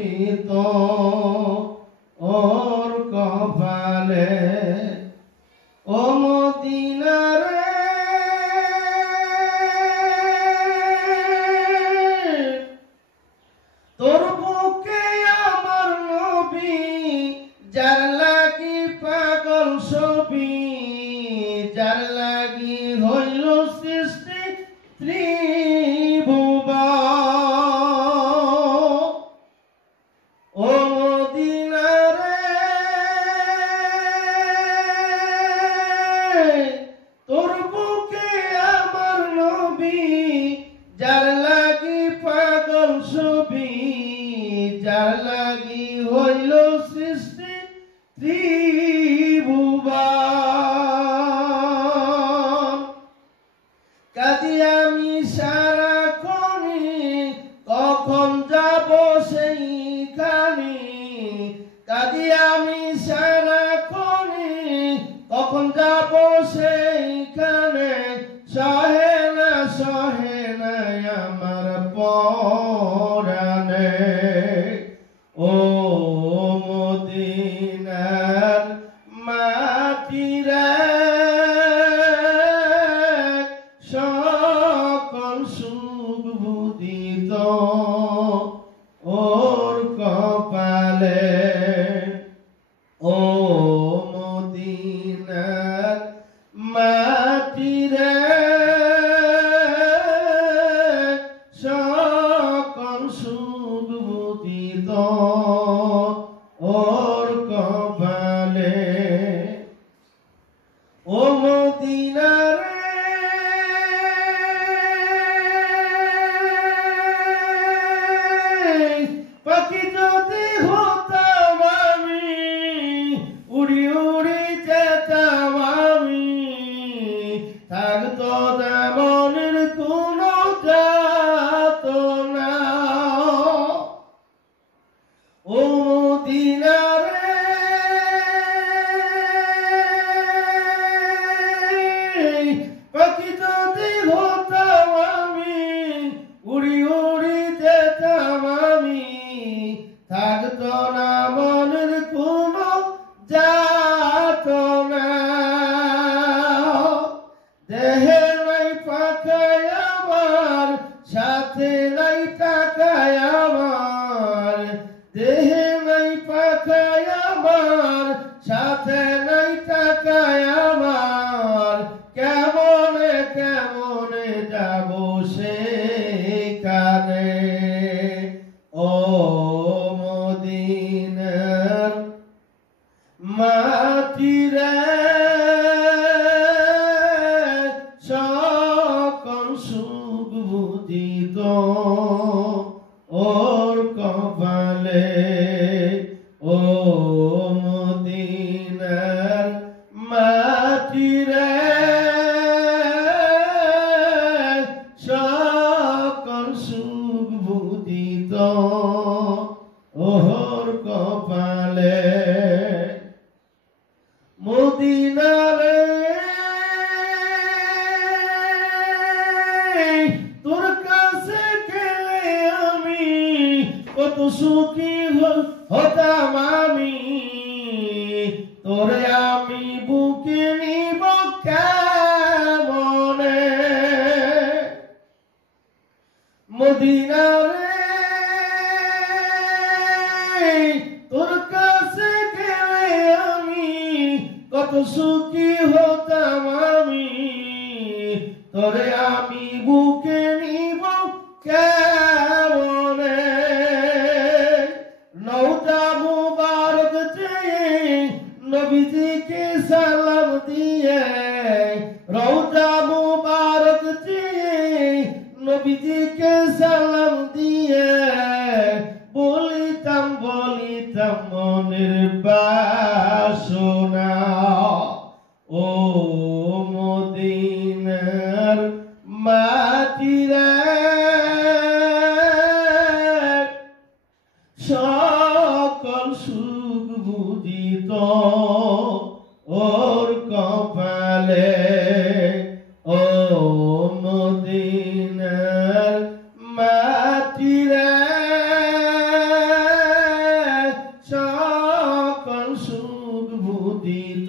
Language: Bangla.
মুদিত ওর কপালে ও মদিনা রে তোর বুকে আমার নবী যার লাগি পাগল ছবি যার লাগি হইল সৃষ্টি ত্রিভুবন ও মদিনা রে তোর বুকে আমার নবী যার লাগি পাগল ছবি যার লাগি হইল সৃষ্টি ত্রিভুবন কাজে আমি সারাক্ষণে কখন যাব সেইখানে কাজে আমি সারাক্ষণে কখন যাব সেইখানে সহে না আমার পরাণে ও মদিনার মাটি রে সকল সুখ বুদিত ওর কপালে ও মদিনার মাটি রে সকল সুখ বুদিত ওর কপালে ও মদিনা রে পাখি যদি হতাম আমি উড়ি উড়ি যেতাম আমি থাকতো না মনের কোনো যাতনা ও মদিনা রে পাখি যদি হতাম আমি উড়ি উড়ি যেতাম আমি থাকতো না মনের কোনো যাতনা দেহে নাই পাখায় আমার সাথে নাই টাকায় আমার দেহে নাই পাখায় আমার সাথে নাই টাকায় আমার কেমনে কেমনে যাব সেখানে ও মদিনার মাটি রে সকল সুখ বুদিত ওর কপালে ও মদিনার মাটি রে সকল সুখ বুদিত ওর কপালে মদিনা রে তোর কাছে গেলে আমি কত সুখী হতাম আমি তোরে আমি বুকে নিব কেমনে মদিনা রে তোর কাছে গেলে আমি কত সুখী হতাম আমি তোরে আমি বুকে নিব কেমনে নৌজা মুবারক চেয়ে নবীজিকে সালাম দিয়ে রওজা মুবারক চেয়ে নবীজিকে সালাম দিয়ে বলিতাম মনের বাসনা ও মদিনার মাটি রে সকল সুখ বুদিত ওর কপালে ও মদিনার মাটি রে মুদিত